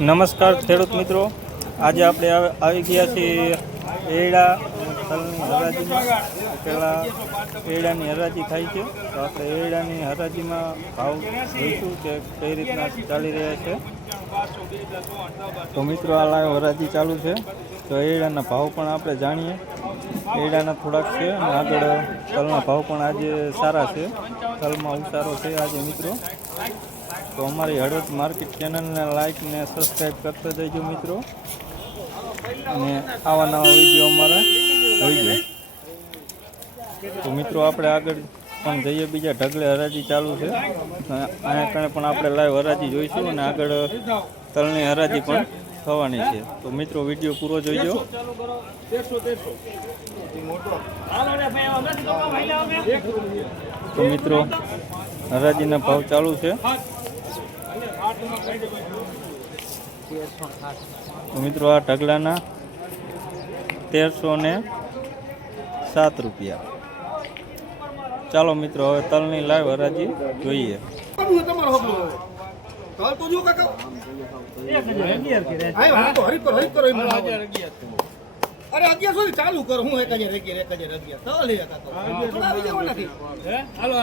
નમસ્કાર ખેડૂત મિત્રો. આજે આપણે આવી ગયા છીએ એડા તલની હરાજીમાં. પહેલાં એડાની હરાજી થાય છે. તો આપણે એડાની હરાજીમાં ભાવ જોઈશું કે કઈ રીતના ચાલી રહ્યા છે. તો મિત્રો, આ લાઈવ હરાજી ચાલુ છે. તો એડાના ભાવ પણ આપણે જાણીએ. એડાના થોડાક છે અને આગળ તલના ભાવ પણ આજે સારા છે. તલમાં ઉતારો છે આજે મિત્રો. તો અમારી હળવદ માર્કેટ ચેનલને લાઈક ને સબસ્ક્રાઈબ કરતા જજો મિત્રો. અને આવા નવા વીડિયો અમારા જોઈ જાય તો મિત્રો આપણે આગળ પણ જઈએ, બીજા ઢગલે હરાજી ચાલુ છે. અહીંયા કણે પણ આપણે લાઈવ હરાજી જોઈશું અને આગળ તલની હરાજી પણ થવાની છે. તો મિત્રો વીડિયો પૂરો જોઈજો. તો મિત્રો હરાજીના ભાવ ચાલુ છે. મિત્રો આ ઢગલાના તેરસો ને સાત રૂપિયા ચાલો મિત્રો હવે તલની લાઈવ હરાજી જોઈએ. હાલ. અરે અગિયારસો થી ચાલુ કરો હું એક હજાર અગિયાર એક હજાર અગિયાર ચાલ લે કાકા થોડા આવી જવાના છે. હાલો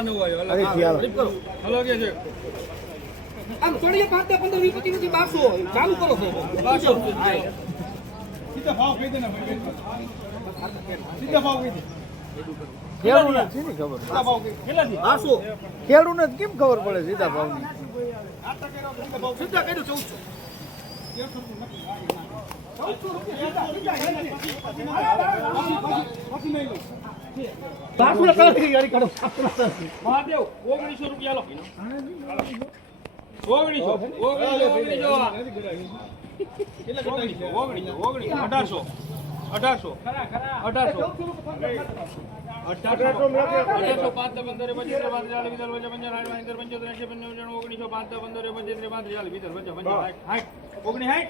કરો. આમ ચડીએ પાંચ દસ પંદર વીસ પચીસ બારસો ચાલુ કરો છો ખેડૂને કેમ ખબર પડે સીધા ભાવની? બારસો ઓગણીસો રૂપિયા લો. ઓગણીસો ઓગણીસો. ઓગણીસો ઓગણીસો. ઓગણીસો. અઢારસો. અઢારસો. અઢારસો. અઢારસો. પાંચ પંદર. પચીસ પાંચ ચાલીસ વીસ પંચાવન પંદર પંચોતેર એંશી પંચાવન ઓગણીસો પાંચ પંદર પચીસ પાંત્રીસ ચાલીસ વીસ પંચાવન પંચાવન સાઠ. ઓગણીસ સાઠ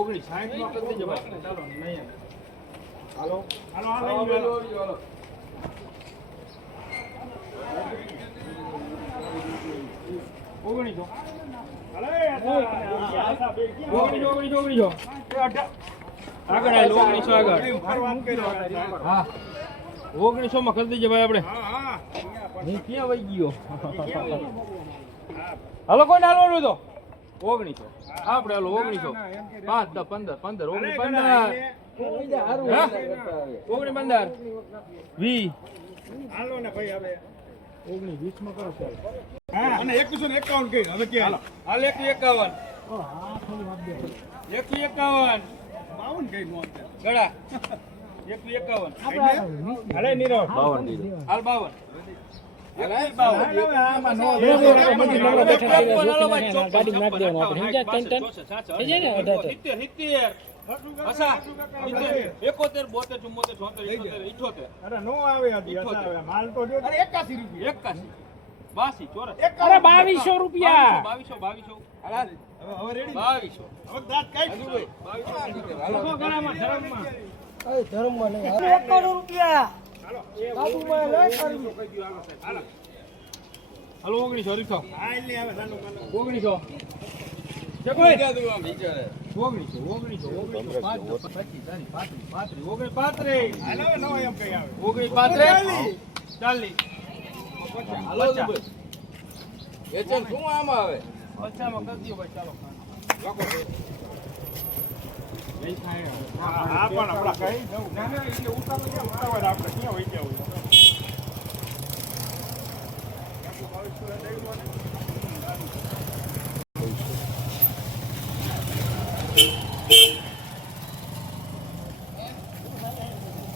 ઓગણીસ. સાઠ નો કરી દેજો ભાઈ ચાલો નહીં હાલો. હાલો હાલો. ઓગણીસો ઓગણીસો ઓગણીસો ઓગણીસો આગળ આવેલો ઓગણીસો આગળ. હા. ઓગણીસો માં કરી દેજે ભાઈ આપણે. હું ક્યાં વહી ગયો? હાલો કોઈ હાલવાનું તો. ઓગણીસો. આપણે હાલો ઓગણીસો. પાંચ દસ પંદર પંદર ઓગણીસ પંદર. ઓગણી ઓગણીસ પંદર. વી. ઓગણીસ વીસમાં કરો અને એકવીસો ને એકાવન કઈ હવે ક્યાં? હાલ. એક એકાવન. એક એકાવન. બાવન કઈ નો ગળા. એક એકાવન. હાલે નીરવ હાલ બાવન એકોતેર બોતેર ચુમ્મોતેર છોતેર ઇઠોતેર ઇઠોતેર. માલ તો 81 રૂપિયા. એકાશી બાસી ચોરસ. અરે 2200 રૂપિયા. બાવીસો બાવીસો હવે હવે રેડી. બાવીસો. હવે દાંત કાઢી બાવીસો. ગળામાં ધરમમાં હાલો. ઓગણીસો હાલ. કાનું ઓગણીસો ઓગણીસો. ઓગણીસો ઓગણીસો ચાલીસ પાંત્રીસ પાંત્રીસ ઓગણીસ પાંત્રીસ. હાલ હવે નો એમ કઈ આવે. ઓગણીસ પાંત્રીસ. ચાલીસ. પચાસ. શું આમાં આવે? ઓછામાં કરી દો ભાઈ ચાલો. લોકો હા પણ આપડા કઈ? ના ના ઉતારો ઉતાવળ આપણે ક્યાં વહી ગયા હોય.